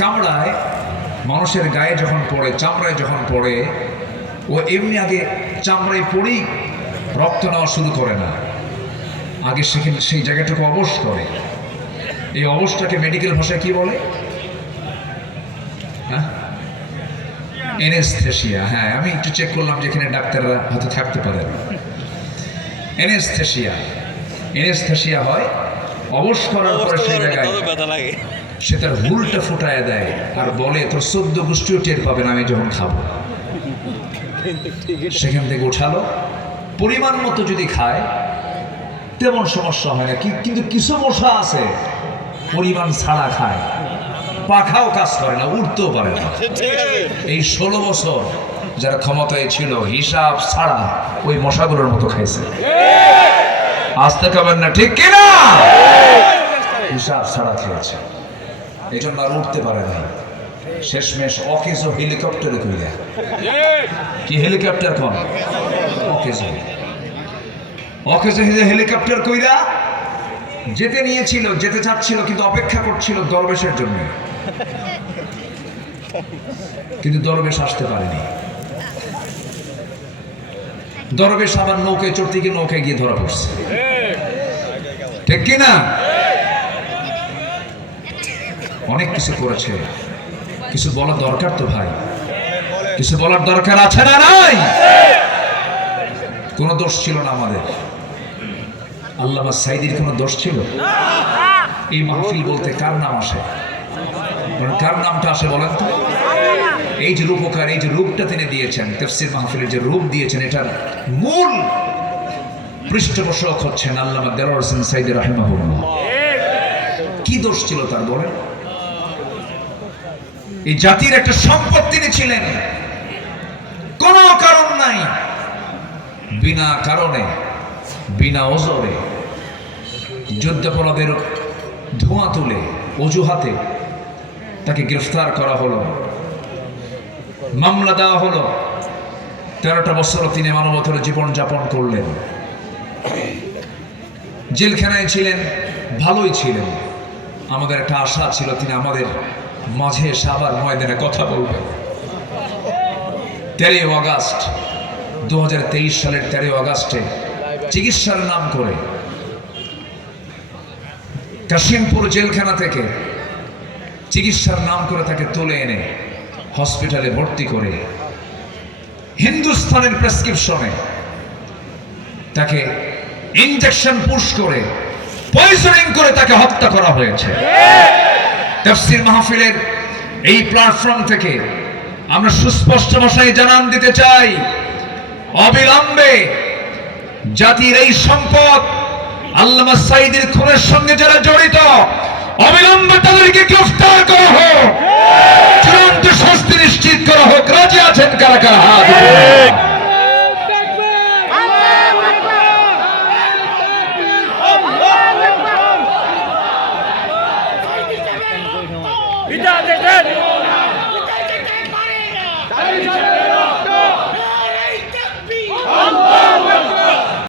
কামড়ায়, মানুষের গায়ে যখন পড়ে, চামড়ায় যখন পড়ে, ও এমনি আগে চামড়ায় পড়েই রক্ত নেওয়া শুরু করে না, আগে সেখানে সেই জায়গাটাকে অবশ করে। এই অবশটাকে মেডিকেল ভাষায় কি বলে? হ্যাঁ, এনেস্থেশিয়া। হ্যাঁ, আমি একটু চেক করলাম যেখানে ডাক্তাররা হয়তো থাকতে পারেন। এনেস্থেশিয়া, এনেস্থেশিয়া হয়। অবশ করার পরে সেই জায়গায় সে তার হুলটা ফুটায় দেয় আর বলে, তোর 14 গোষ্ঠীও টের পাবে না আমি যখন খাবো। সেখান থেকে উঠালো, পরিমাণ মতো যদি খায় তেমন সমস্যা হয় না, কিন্তু কিছু মশা আছে পরিমাণ ছাড়া খায়, পাখাও কাজ করে না, উঠতেও পারে না। এই 16 বছর যারা ক্ষমতায় ছিল হিসাব ছাড়া ওই মশাগুলোর মতো খাইছে। আসতে পারবেন না, ঠিক কিনা? হিসাব ছাড়া খেয়েছে, এই জন্য আর উঠতে পারে না। শেষমেশ অকেজ হেলিকপ্টারে কইরা, কি হেলিকপ্টার কোন অকেজ হেলিকপ্টার কইরা যেতে নিয়েছিল, যেতে চাচ্ছিল, কিন্তু অপেক্ষা করছিল দরবেশের জন্য, কিন্তু দরবেশ আসতে পারেনি। দরবেশ আবার নৌকায় চড়তে গিয়ে নৌকায় গিয়ে ধরা পড়ছে, ঠিক কিনা? অনেক কিছু করেছে, কিছু বলার দরকার তো ভাই, কিছু বলার দরকার আছে না নাই? কোনো দোষ ছিল না আমাদের। আল্লামা সাইদির কোনো দোষ ছিল? এই মাহফিল বলতে কার নাম আসে? কার নামটা আসে বলেন তো? এই যে রূপকার, এই যে রূপটা তিনি দিয়েছেন, তাফসীর মাহফিলের যে রূপ দিয়েছেন, এটার মূল পৃষ্ঠপোষক হচ্ছেন আল্লামা দেলোয়ার হোসেন সাইদি রাহিমাহুল্লাহ। কি দোষ ছিল তার বলেন? এই জাতির একটা সম্পদ তিনি ছিলেন, কোনো কারণ নাই, বিনা কারণে, বিনা ওজরে যুদ্ধাপরাধের ধোঁয়া তুলে অজুহাতে তাকে গ্রেফতার করা হলো, মামলা দেওয়া হলো। 13টা বছর তিনি মানবতার জীবন যাপন করলেন, জেলখানায় ছিলেন, ভালোই ছিলেন। আমাদের একটা আশা ছিল তিনি আমাদের মাঝে এসে আবার ময়দানে কথা বলবেন। 13 আগস্ট 2023 সালের 13 আগস্টে চিকিৎসার নাম করে কাশিমপুর জেলখানা থেকে চিকিৎসার নাম করে তাকে তুলে এনে হসপিটালে ভর্তি করে হিন্দুস্তানের প্রেসক্রিপশনে তাকে ইনজেকশন পুশ করে পয়জনিং করে তাকে হত্যা করা হয়েছে। তাফসীর মাহফিলের এই প্ল্যাটফর্ম থেকে আমরা সুস্পষ্ট ভাষায় জানান দিতে চাই, অবিলম্বে জাতির এই সম্পদ আল্লামা সাইদির খুনের সঙ্গে যারা জড়িত, অবিলম্বে তাদেরকে গ্রেফতার করা হোক, চূড়ান্ত শাস্তি নিশ্চিত করা হোক। রাজি আছেন কারা কারা? হাত বিদায় দেন।